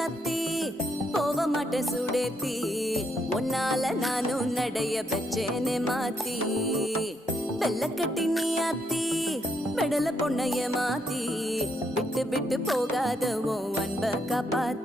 சாத்தி போக மாட்டேன் சுடேத்தி உன்னால நானும் நடைய பெற்றேனே மாத்தி வெள்ள கட்டி நீ ஆத்தி பெடல பொண்ணைய மாத்தி விட்டு விட்டு போகாத உன் அன்ப காப்பாத்தி